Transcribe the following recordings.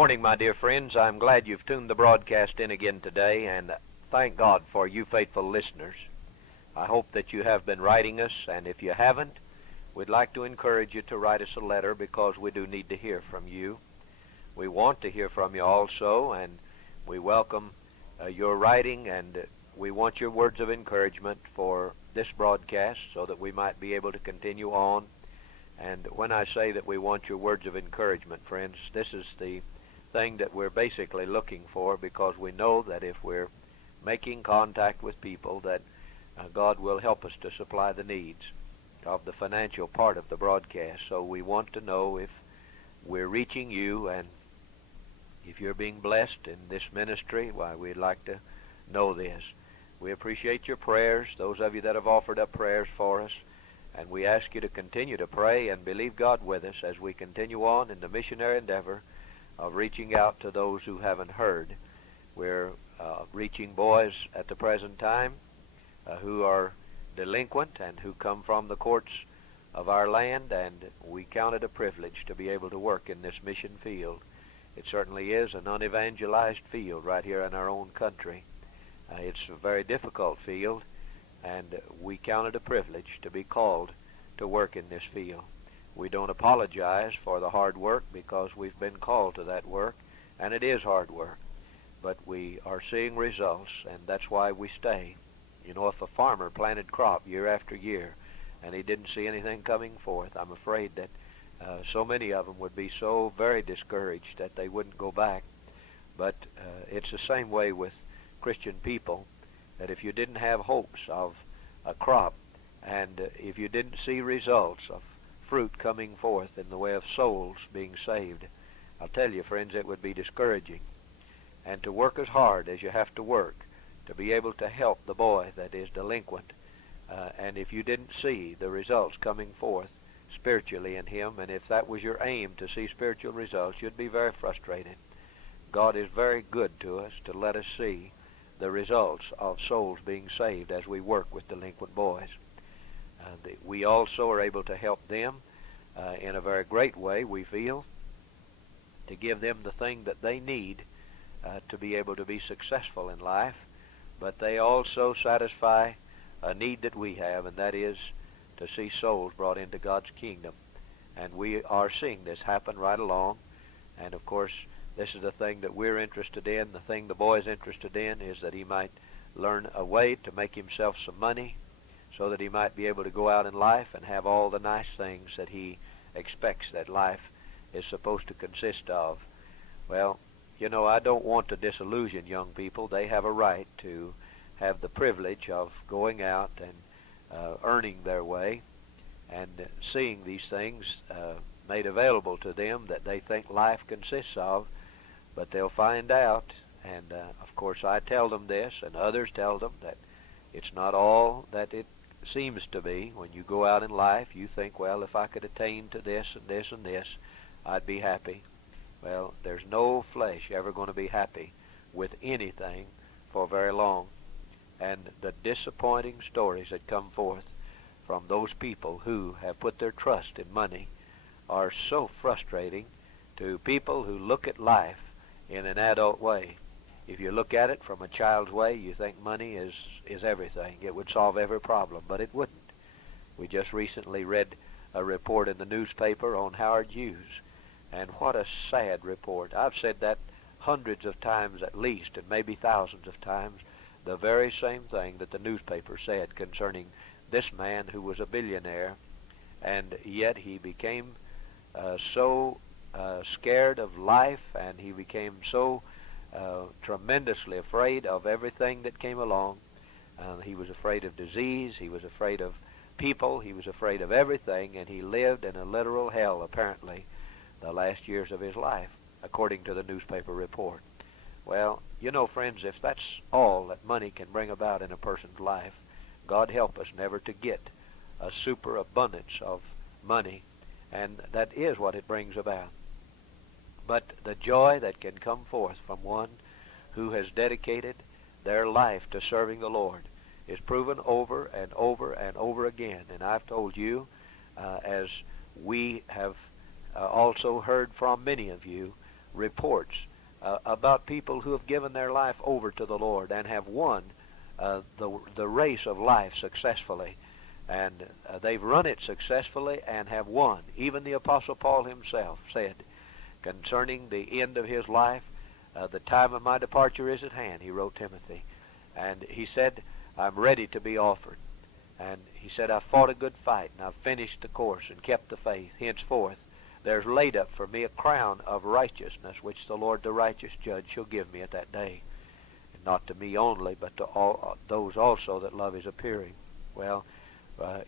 morning, my dear friends. I'm glad you've tuned the broadcast in again today, and thank God for you faithful listeners. I hope that you have been writing us, and if you haven't, we'd like to encourage you to write us a letter because we do need to hear from you. We want to hear from you also, and we welcome your writing, and we want your words of encouragement for this broadcast so that we might be able to continue on. And when I say that we want your words of encouragement, friends, this is the thing that we're basically looking for, because we know that if we're making contact with people, that God will help us to supply the needs of the financial part of the broadcast. So we want to know if we're reaching you, and if you're being blessed in this ministry. Why, we'd like to know this. We appreciate your prayers, those of you that have offered up prayers for us, and we ask you to continue to pray and believe God with us as we continue on in the missionary endeavor of reaching out to those who haven't heard. We're reaching boys at the present time who are delinquent and who come from the courts of our land, and we count it a privilege to be able to work in this mission field. It certainly is an unevangelized field right here in our own country. It's a very difficult field, and we count it a privilege to be called to work in this field. We don't apologize for the hard work, because we've been called to that work, and it is hard work. But we are seeing results, and that's why we stay. You know, if a farmer planted crop year after year and he didn't see anything coming forth, I'm afraid that so many of them would be so very discouraged that they wouldn't go back. But it's the same way with Christian people, that if you didn't have hopes of a crop, and if you didn't see results of fruit coming forth in the way of souls being saved, I'll tell you, friends, it would be discouraging. And to work as hard as you have to work to be able to help the boy that is delinquent, and if you didn't see the results coming forth spiritually in him, and if that was your aim to see spiritual results, you'd be very frustrated. God is very good to us to let us see the results of souls being saved as we work with delinquent boys. We also are able to help them in a very great way, we feel, to give them the thing that they need to be able to be successful in life. But they also satisfy a need that we have, and that is to see souls brought into God's kingdom. And we are seeing this happen right along. And of course, this is the thing that we're interested in. The thing the boy's interested in is that he might learn a way to make himself some money, so that he might be able to go out in life and have all the nice things that he expects that life is supposed to consist of. Well, you know, I don't want to disillusion young people. They have a right to have the privilege of going out and earning their way and seeing these things made available to them that they think life consists of. But they'll find out, and of course I tell them this, and others tell them, that it's not all that it seems to be. When you go out in life, you think, well, if I could attain to this and this and this, I'd be happy. Well, there's no flesh ever going to be happy with anything for very long. And the disappointing stories that come forth from those people who have put their trust in money are so frustrating to people who look at life in an adult way. If you look at it from a child's way, you think money is everything. It would solve every problem, but it wouldn't. We just recently read a report in the newspaper on Howard Hughes, and what a sad report. I've said that hundreds of times at least, and maybe thousands of times, the very same thing that the newspaper said concerning this man who was a billionaire, and yet he became so scared of life, and he became so tremendously afraid of everything that came along. He was afraid of disease, he was afraid of people, he was afraid of everything, and he lived in a literal hell, apparently, the last years of his life, according to the newspaper report. Well, you know, friends, if that's all that money can bring about in a person's life, God help us never to get a superabundance of money, and that is what it brings about. But the joy that can come forth from one who has dedicated their life to serving the Lord is proven over and over and over again. And I've told you, as we have also heard from many of you, reports about people who have given their life over to the Lord and have won the race of life successfully. And they've run it successfully and have won. Even the Apostle Paul himself said concerning the end of his life, the time of my departure is at hand, he wrote Timothy. And he said, I'm ready to be offered. And he said, I've fought a good fight, and I've finished the course and kept the faith. Henceforth, there's laid up for me a crown of righteousness, which the Lord the righteous judge shall give me at that day. And not to me only, but to all those also that love his appearing. Well,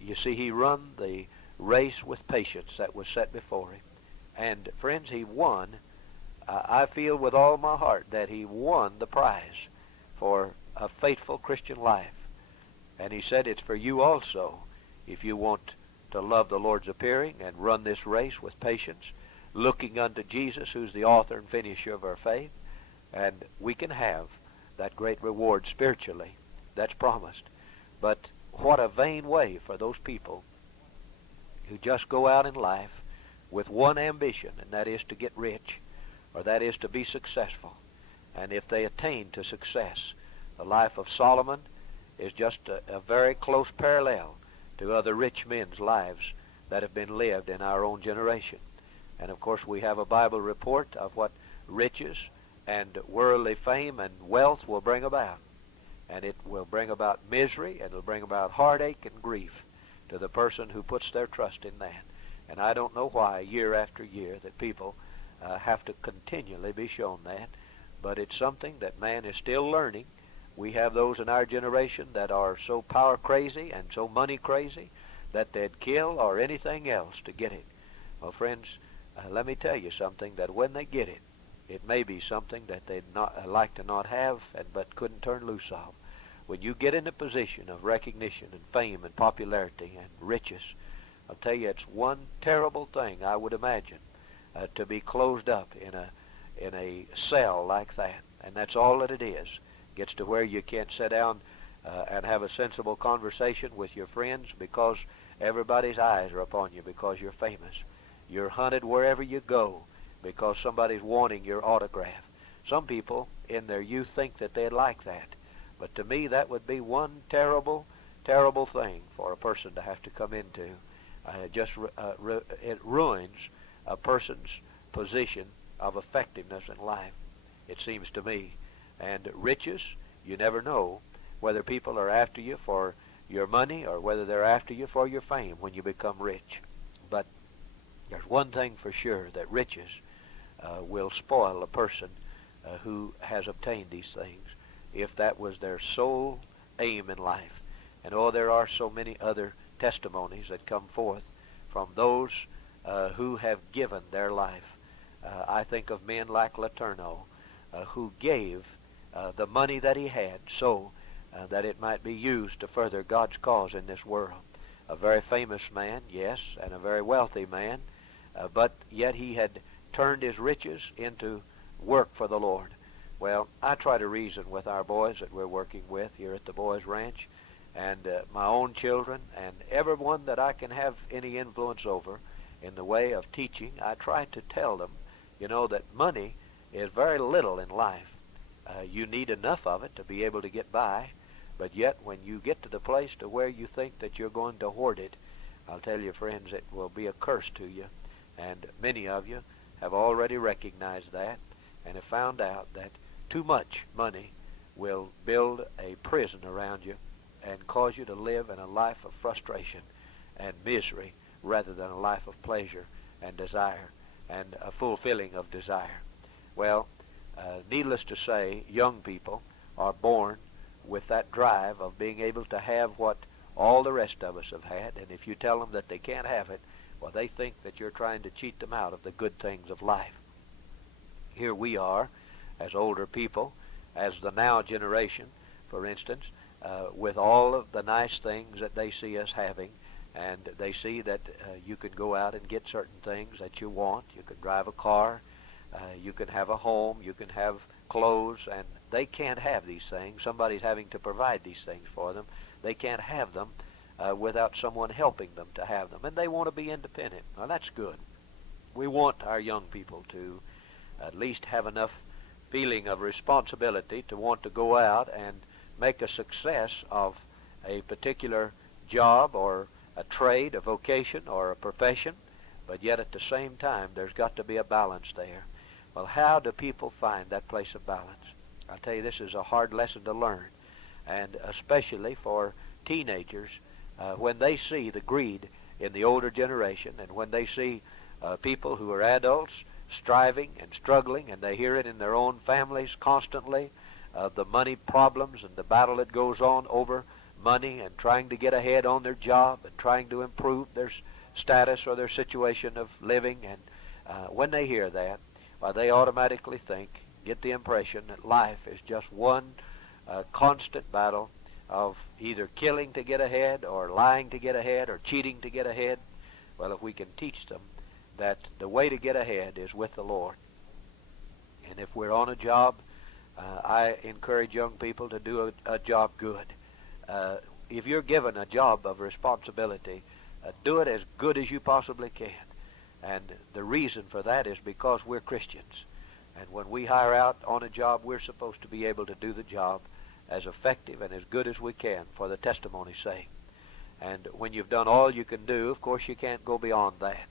you see, he run the race with patience that was set before him. And, friends, he won. I feel with all my heart that he won the prize for a faithful Christian life. And he said it's for you also, if you want to love the Lord's appearing and run this race with patience, looking unto Jesus, who's the author and finisher of our faith, and we can have that great reward spiritually that's promised. But what a vain way for those people who just go out in life with one ambition, and that is to get rich, or that is to be successful. And if they attain to success, the life of Solomon is just a very close parallel to other rich men's lives that have been lived in our own generation. And of course we have a Bible report of what riches and worldly fame and wealth will bring about. And it will bring about misery, and it will bring about heartache and grief to the person who puts their trust in that. And I don't know why year after year that people have to continually be shown that, but it's something that man is still learning. We have those in our generation that are so power crazy and so money crazy that they'd kill or anything else to get it. Well, friends, let me tell you something, that when they get it, it may be something that they'd not like to not have, but couldn't turn loose of. When you get in a position of recognition and fame and popularity and riches, I'll tell you, it's one terrible thing, I would imagine, to be closed up in a cell like that. And that's all that it is. Gets to where you can't sit down and have a sensible conversation with your friends because everybody's eyes are upon you because you're famous. You're hunted wherever you go because somebody's wanting your autograph. Some people in their youth think that they'd like that. But to me, that would be one terrible, terrible thing for a person to have to come into. It ruins a person's position of effectiveness in life, it seems to me. And riches, you never know whether people are after you for your money or whether they're after you for your fame when you become rich. But there's one thing for sure, that riches will spoil a person who has obtained these things, if that was their sole aim in life. And there are so many other testimonies that come forth from those who have given their life. I think of men like Letourneau, who gave the money that he had so that it might be used to further God's cause in this world. A very famous man, yes, and a very wealthy man, but yet he had turned his riches into work for the Lord. Well, I try to reason with our boys that we're working with here at the Boys Ranch, and my own children, and everyone that I can have any influence over in the way of teaching. I try to tell them, that money is very little in life. You need enough of it to be able to get by, but yet when you get to the place to where you think that you're going to hoard it, I'll tell you, friends, it will be a curse to you. And many of you have already recognized that and have found out that too much money will build a prison around you and cause you to live in a life of frustration and misery rather than a life of pleasure and desire and a fulfilling of desire. Well, needless to say, young people are born with that drive of being able to have what all the rest of us have had, and if you tell them that they can't have it, well, they think that you're trying to cheat them out of the good things of life. Here we are, as older people, as the now generation, for instance, with all of the nice things that they see us having, and they see that you can go out and get certain things that you want. You can drive a car, you can have a home, you can have clothes, and they can't have these things. Somebody's having to provide these things for them. They can't have them without someone helping them to have them, and they want to be independent. Now, that's good. We want our young people to at least have enough feeling of responsibility to want to go out and make a success of a particular job or a trade, a vocation, or a profession, but yet at the same time there's got to be a balance there. Well, how do people find that place of balance? I'll tell you, this is a hard lesson to learn, and especially for teenagers when they see the greed in the older generation, and when they see people who are adults striving and struggling, and they hear it in their own families constantly, the money problems and the battle that goes on over money and trying to get ahead on their job and trying to improve their status or their situation of living. And when they hear that, they automatically get the impression that life is just one constant battle of either killing to get ahead or lying to get ahead or cheating to get ahead. Well, if we can teach them that the way to get ahead is with the Lord, and if we're on a job, I encourage young people to do a job good. If you're given a job of responsibility, do it as good as you possibly can. And the reason for that is because we're Christians. And when we hire out on a job, we're supposed to be able to do the job as effective and as good as we can for the testimony's sake. And when you've done all you can do, of course you can't go beyond that.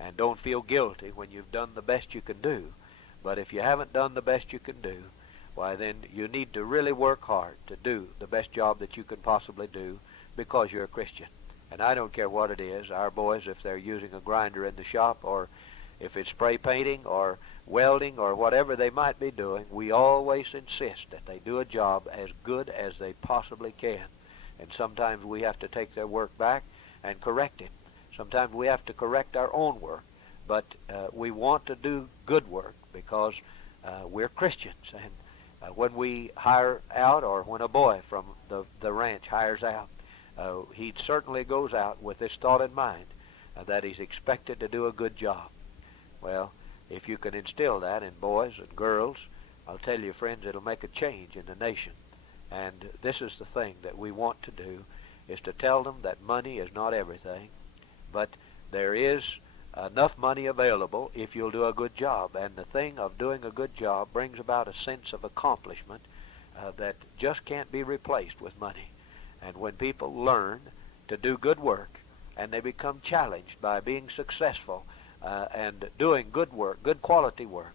And don't feel guilty when you've done the best you can do. But if you haven't done the best you can do, why then you need to really work hard to do the best job that you can possibly do, because you're a Christian. And I don't care what it is. Our boys, if they're using a grinder in the shop, or if it's spray painting or welding or whatever they might be doing, we always insist that they do a job as good as they possibly can. And sometimes we have to take their work back and correct it. Sometimes we have to correct our own work. But we want to do good work because we're Christians. And when we hire out, or when a boy from the ranch hires out, he certainly goes out with this thought in mind, that he's expected to do a good job. Well, if you can instill that in boys and girls, I'll tell you, friends, it'll make a change in the nation. And this is the thing that we want to do, is to tell them that money is not everything, but there is enough money available if you'll do a good job. And the thing of doing a good job brings about a sense of accomplishment that just can't be replaced with money. And when people learn to do good work, and they become challenged by being successful and doing good work, good quality work,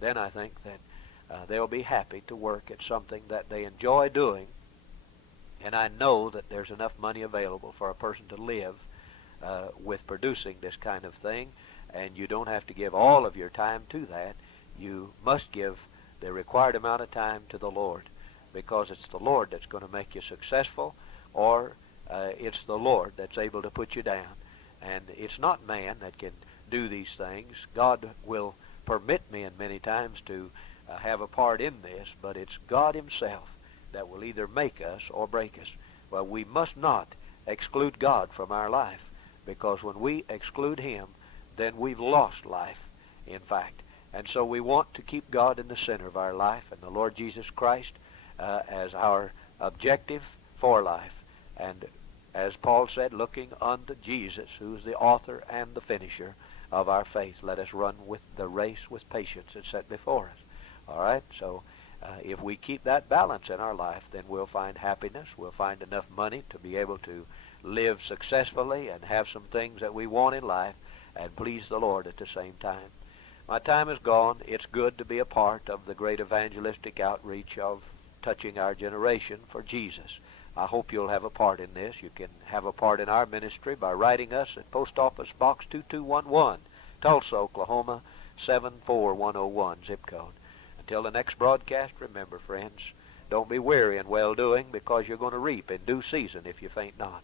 then I think that they'll be happy to work at something that they enjoy doing. And I know that there's enough money available for a person to live with producing this kind of thing, and you don't have to give all of your time to that. You must give the required amount of time to the Lord, because it's the Lord that's going to make you successful, or it's the Lord that's able to put you down. And it's not man that can do these things. God will permit men many times to have a part in this, but it's God himself that will either make us or break us. Well, we must not exclude God from our life, because when we exclude him, then we've lost life, in fact. And so we want to keep God in the center of our life, and the Lord Jesus Christ as our objective for life. And as Paul said, looking unto Jesus, who's the author and the finisher of our faith, let us run with the race with patience that's set before us. All right, so if we keep that balance in our life, then we'll find happiness. We'll find enough money to be able to live successfully and have some things that we want in life and please the Lord at the same time. My time is gone. It's good to be a part of the great evangelistic outreach of touching our generation for Jesus. I hope you'll have a part in this. You can have a part in our ministry by writing us at Post Office Box 2211, Tulsa, Oklahoma, 74101, zip code. Until the next broadcast, remember, friends, don't be weary in well-doing, because you're going to reap in due season if you faint not.